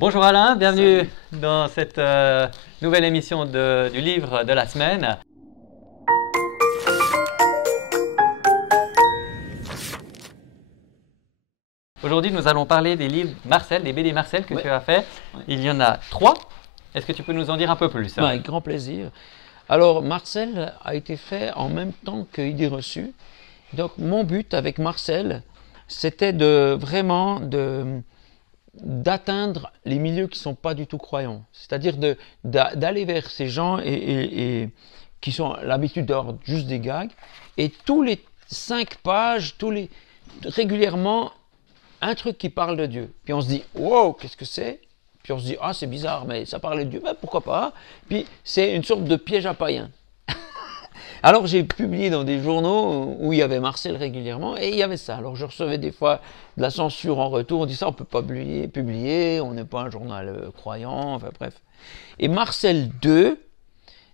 Bonjour Alain, bienvenue Salut. dans cette nouvelle émission du livre de la semaine. Aujourd'hui, nous allons parler des livres Marcel, des BD Marcel que Ouais. tu as fait. Ouais. Il y en a 3. Est-ce que tu peux nous en dire un peu plus? Avec grand plaisir. Alors, Marcel a été fait en même temps que Idées reçues. Donc, mon but avec Marcel, c'était d'atteindre les milieux qui ne sont pas du tout croyants. C'est-à-dire d'aller vers ces gens et qui sont l'habitude d'avoir juste des gags. Et tous les 5 pages, régulièrement, un truc qui parle de Dieu. Puis on se dit, wow, qu'est-ce que c'est? Puis on se dit, ah, c'est bizarre, mais ça parle de Dieu, ben, pourquoi pas? Puis c'est une sorte de piège à païens. Alors j'ai publié dans des journaux où il y avait Marcel régulièrement, et il y avait ça. Alors je recevais des fois de la censure en retour, on dit ça, on ne peut pas publier, on n'est pas un journal croyant, enfin bref. Et Marcel 2,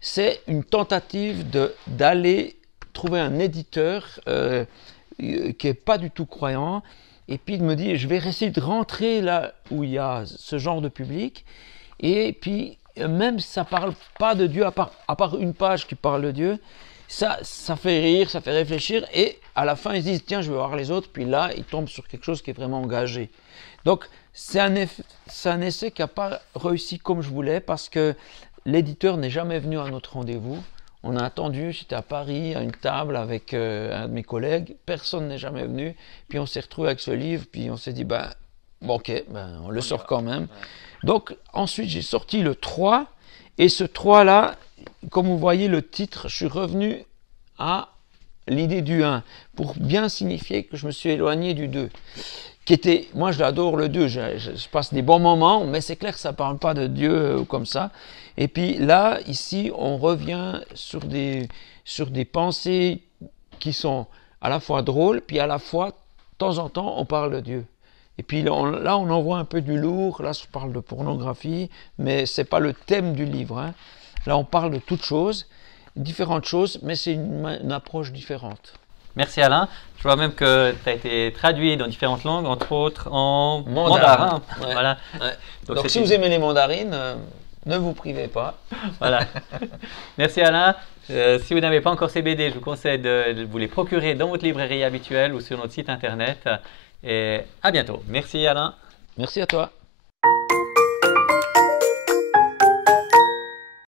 c'est une tentative d'aller trouver un éditeur qui n'est pas du tout croyant, et puis il me dit, je vais essayer de rentrer là où il y a ce genre de public, et puis même si ça ne parle pas de Dieu, à part une page qui parle de Dieu, ça fait rire, ça fait réfléchir, et à la fin ils se disent, tiens, je vais voir les autres, puis là ils tombent sur quelque chose qui est vraiment engagé. Donc c'est un essai qui n'a pas réussi comme je voulais, parce que l'éditeur n'est jamais venu à notre rendez-vous. On a attendu, j'étais à Paris, à une table avec un de mes collègues, personne n'est jamais venu, puis on s'est retrouvé avec ce livre, puis on s'est dit, bon, ok, on le sort quand même. Donc ensuite j'ai sorti le 3, et ce 3 là, comme vous voyez le titre, je suis revenu à l'idée du 1, pour bien signifier que je me suis éloigné du 2. Moi je l'adore le 2, je passe des bons moments, mais c'est clair que ça ne parle pas de Dieu comme ça. Et puis là, ici, on revient sur des pensées qui sont à la fois drôles, puis à la fois, de temps en temps, on parle de Dieu. Et puis là, on en voit un peu du lourd, là je parle de pornographie, mais ce n'est pas le thème du livre, hein. Là on parle de toutes choses, différentes choses, mais c'est une approche différente. Merci Alain. Je vois même que tu as été traduit dans différentes langues, entre autres en Mandarin. Ouais. Voilà. Ouais. Donc si vous aimez les mandarines, ne vous privez pas. Voilà. Merci Alain. Si vous n'avez pas encore ces BD, je vous conseille de vous les procurer dans votre librairie habituelle ou sur notre site internet. Et à bientôt. Merci Alain. Merci à toi.